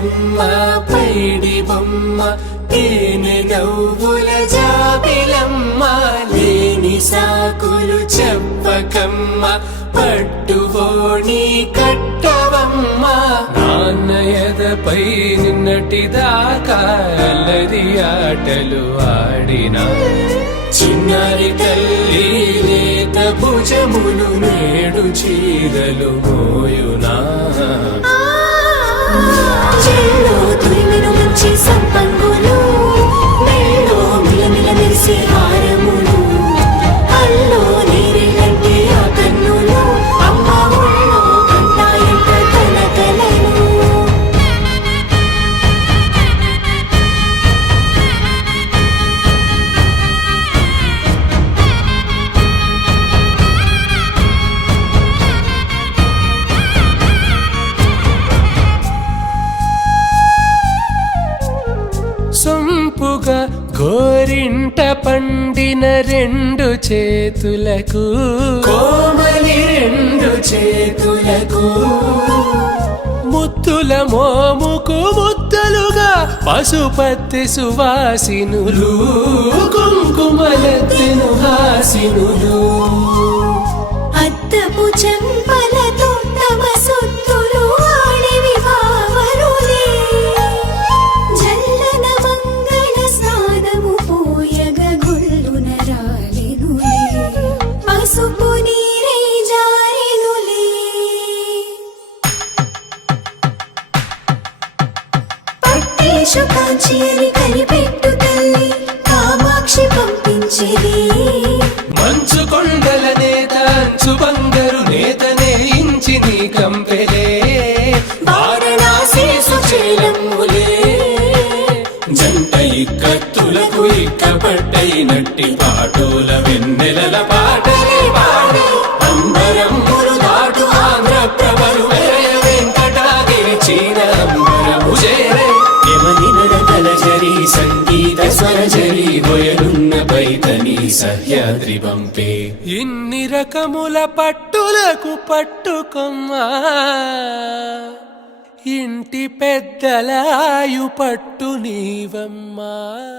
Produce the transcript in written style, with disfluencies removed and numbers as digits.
బుల్లెమ్మ పైడి బొమ్మ తేనె నవ్వుల జాబిలమ్మ లేని సాకులు చెప్పకమ్మ పట్టువోణి కట్టవమ్మ నాన్నయదపై నిన్నటిదాకా అల్లరి ఆటలు ఆడినా చిన్నారి తల్లి లేత భుజములు నేడు చీరలు మోయునా చెల్లో తురిమిను మంచి సంపంగులు మెల్లో మిలమిల మెరిసే హారములు అల్లో నీరెళ్ళంటే ఆ కన్నులు అమ్మ ఒళ్ళో కంటాయంట తన కలను సొంపుగా గోరింట పండిన రెండు చేతులకు కోమలి రెండు చేతులకు ముత్తుల మోముకు ముద్దలుగా పశుపతి సువాసినులు కుంకుమలెత్తెను హాసినులు అద్దపు చెంపలతో తమ సొత్తులు ఆడివి బావరులే జల్లన మంగళ స్నానము పోయగ గుళ్ళున రాలెనులే పసుపు నీరై జారెనులే పట్టేషు కాంచి అని కనిపెట్టు తల్లి కామాక్షి పంపించేది మంచు కొండల నేత అంచు బంగారు నేతనే ఇంచి నీ కంపెలే వారణాసి సుచేలమ్ములే జంట ఇక్కత్తులకు ఇక్కపట్టైనట్టి పాటోల వెన్నెలల పాటలే పాడే అంబరమ్ములు దాటు ఆంధ్ర ప్రభలు వేయ వెంకటాగిరి చీన అంబరము చేరే యమని నడకల జరి సంగీత స్వర జరి హొయలున్న పైతని సహ్యాద్రి పంపే ఇన్ని రకముల పట్టులకు పట్టుకొమ్మా ఇంటి పెద్దలాయు పట్టు నీవమ్మా.